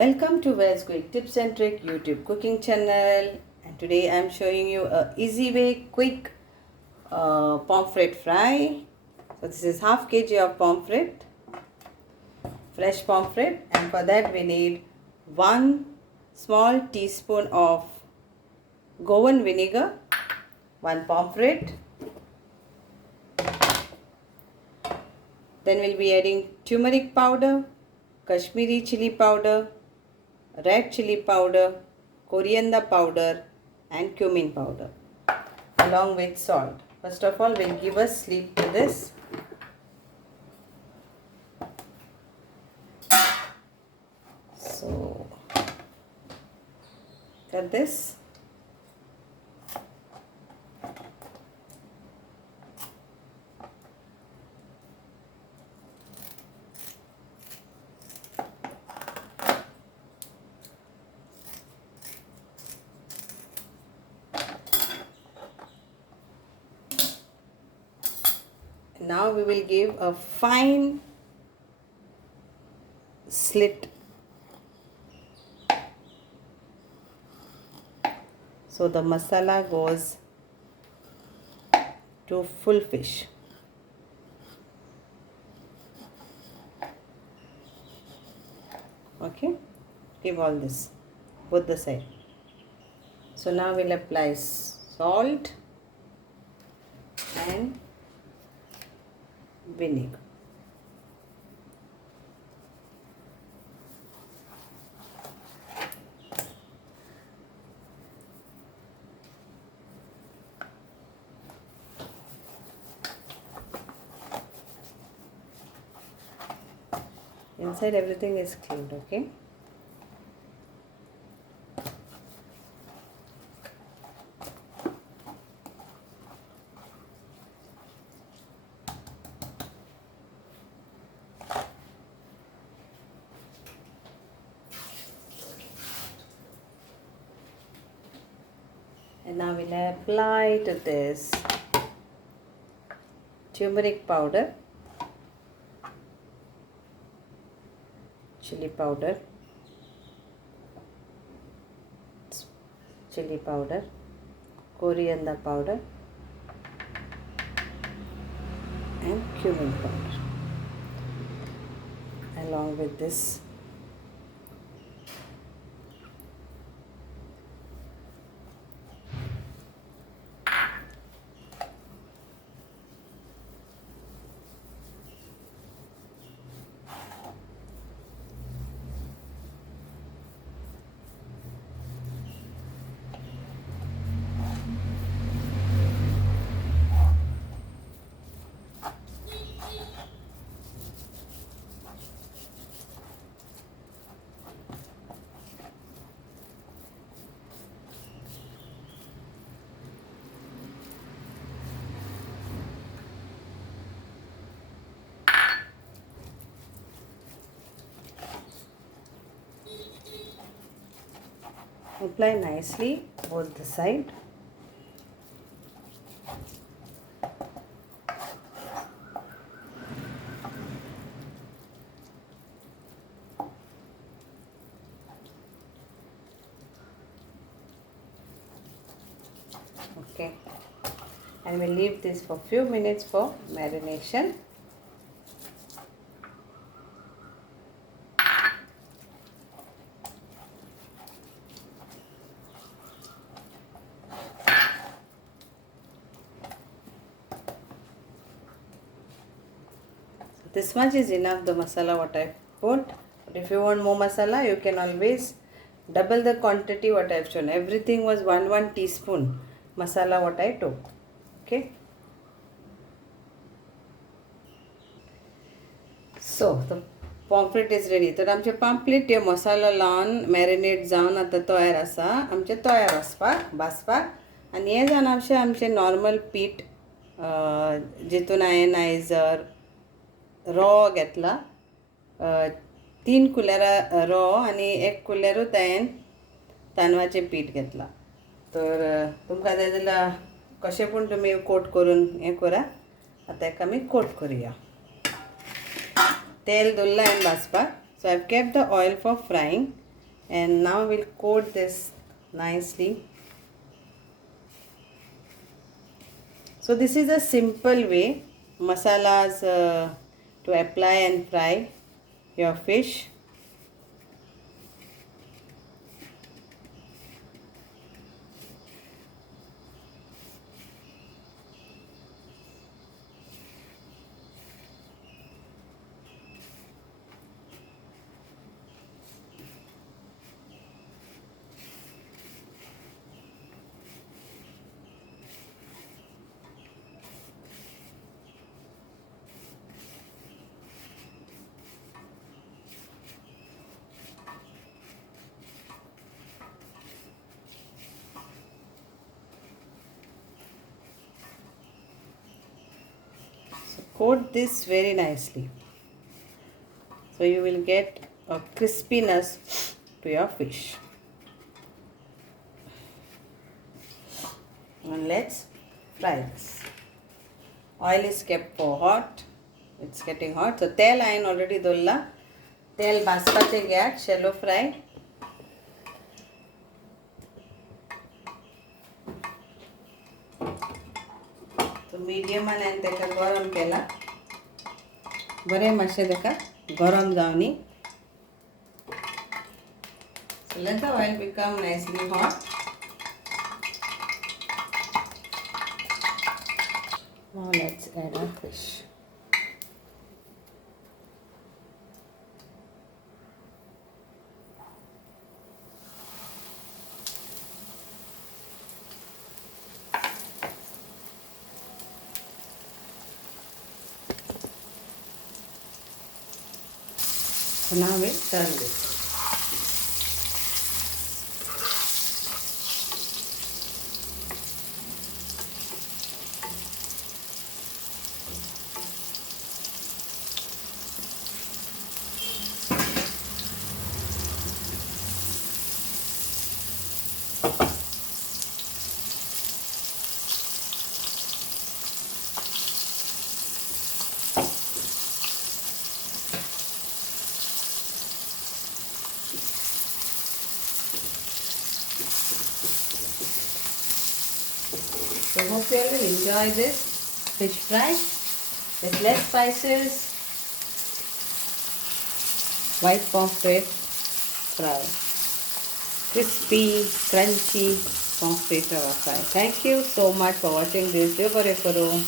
Welcome to Veg Quick Tips and Trick YouTube cooking channel, and today I am showing you a easy way quick pomfret fry. So this is half kg of pomfret, fresh pomfret, and for that we need 1 small teaspoon of Goan vinegar, 1 pomfret. Then we'll be adding turmeric powder, Kashmiri chili powder, red chili powder, coriander powder and cumin powder along with salt. First of all, we'll give a sleep to this. So cut this. Now we will give a fine slit so the masala goes to full fish. Okay, give all this both the side. So now we'll apply salt and vinegar. Inside everything is cleaned, okay? And now we'll apply to this turmeric powder, chili powder, coriander powder and cumin powder along with this apply nicely both the side. Okay, and we'll leave this for few minutes for marination. This much is enough, the masala what I put. But if you want more masala, you can always double the quantity what I have shown. Everything was 1 teaspoon masala what I took. Okay. So the pomfret is ready. तर आमचे pamphlet हे मसाला लावन marinate जावन आतां तयार आसा. आमचे तयार वचपाक भाजपाक आनी हे जावन आमचे नॉर्मल पीठ जितून हांवें नायजर रॉ घेतला 3 कुलेरां रॉ आनी 1 कुलेरूच हांवें तांदळाचें पीठ घेतला. तर तुमकां जाय जाल्यार कशें पूण तुमी कोट करून हें करा. आतां हेका आमी कोट करुया. तेल दवरला हांवें भाजपाक. So I've kept the oil for frying. And now we'll coat this nicely. So this is a simple way masalas to apply and fry your fish. Coat this very nicely, so you will get a crispiness to your fish. And let's fry this. Oil is kept for hot. It's getting hot. So tel ayin already dolla. Tel baspate gyak shallow fry. So medium and teka garam kela. Bare mashe deka garam javni. So let the oil become nicely hot. Now let's add our fish. So now we'll turn this. So hope you all will enjoy this fish fry with less spices, white pomfret fry, crispy, crunchy pomfret rava fry. Thank you so much for watching this video.